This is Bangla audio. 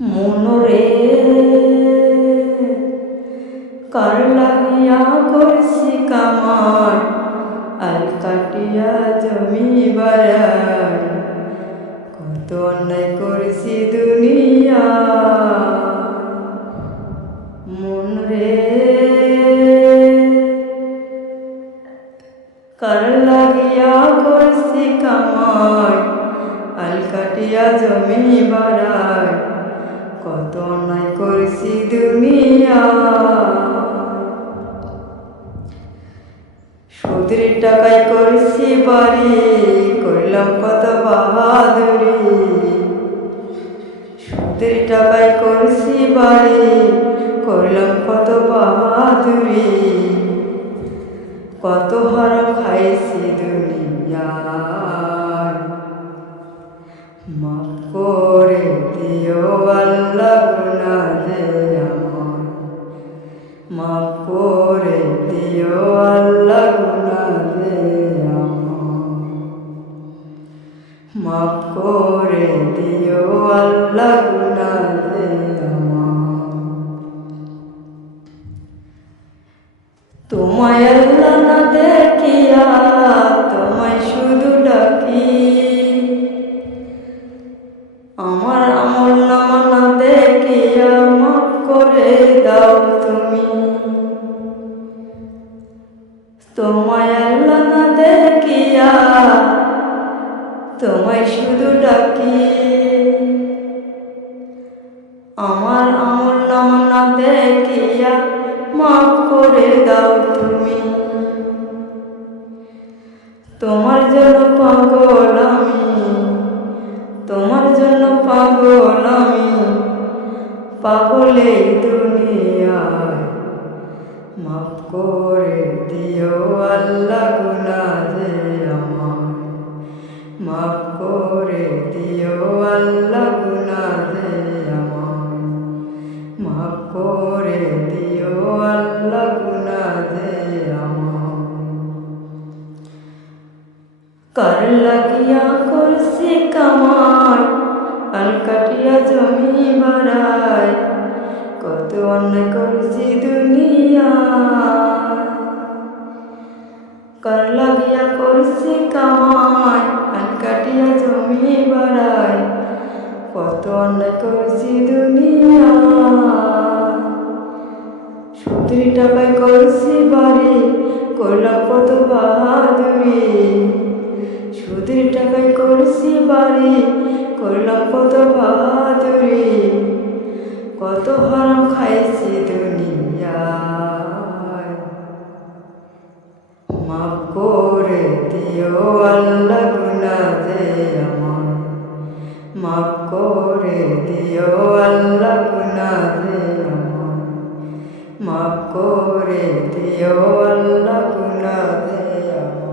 মনরে কার লাগিয়া করছি কামার আল কাটিয়া জমি বাড়াই কত অন্যায় করছি দুনিয়া মনরে কার লাগিয়া করছি কামার আল কাটিয়া জমি বাড়াই কত অন্যায় করছি দুনিয়া সুদের টাকায় করছি বাড়ি করলাম কত বাহাদুরি সুদের টাকায় করছি বাড়ি করলাম কত বাহাদুরি কত হারাম খাইছি দুনিয়ায় মাফ করে দিও আল্লাহ গুনাহে আমার মাফ করে দিও আল্লাহ গুনাহে আমার মাফ করে দিও আল্লাহ গুনাহে আমার তোমায় আল্লাহ না দেখিয়া তোমায় শুধু ডাকি আমার আমল নামা না দেখিয়া মাফ করে দাও তুমি তোমায় আল্লাহ না দেখিয়া তোমায় শুধু ডাকি আমার আমল নামা না দেখিয়া মাফ করে দাও তুমি তোমার জন্য পাগল আমি তোমার জন্য পাগল আমি পাগলে দুনিয়ায় মাফ করে দিও আল্লাহ গুনাহে আমার মাফ করে দিও আল্লাহ গুনাহে আমার মাফ করে দিও আল্লাহ গুনাহে আমার কার লাগিয়া করছি কামার আল কাটিয়া জমি বাড়াই কত অন্যায় করছি দুনিয়া কার লাগিয়া করছি কামার আল কাটিয়া জমি বাড়াই কত অন্যায় করছি দুনিয়া সুদের টাকায় করছি বাড়ি করলাম কত বাহাদুরি সুদের টাকায় করছি বাড়ি করলাম কত বাহাদুরি কত হারাম খাইছি দুনিয়ায় মাফ করে দিও আল্লাহ গুনাহে আমার মাফ করে দিও আল্লাহ গুনাহে আমার মাফ করে দিও আল্লাহ গুনাহে আমার।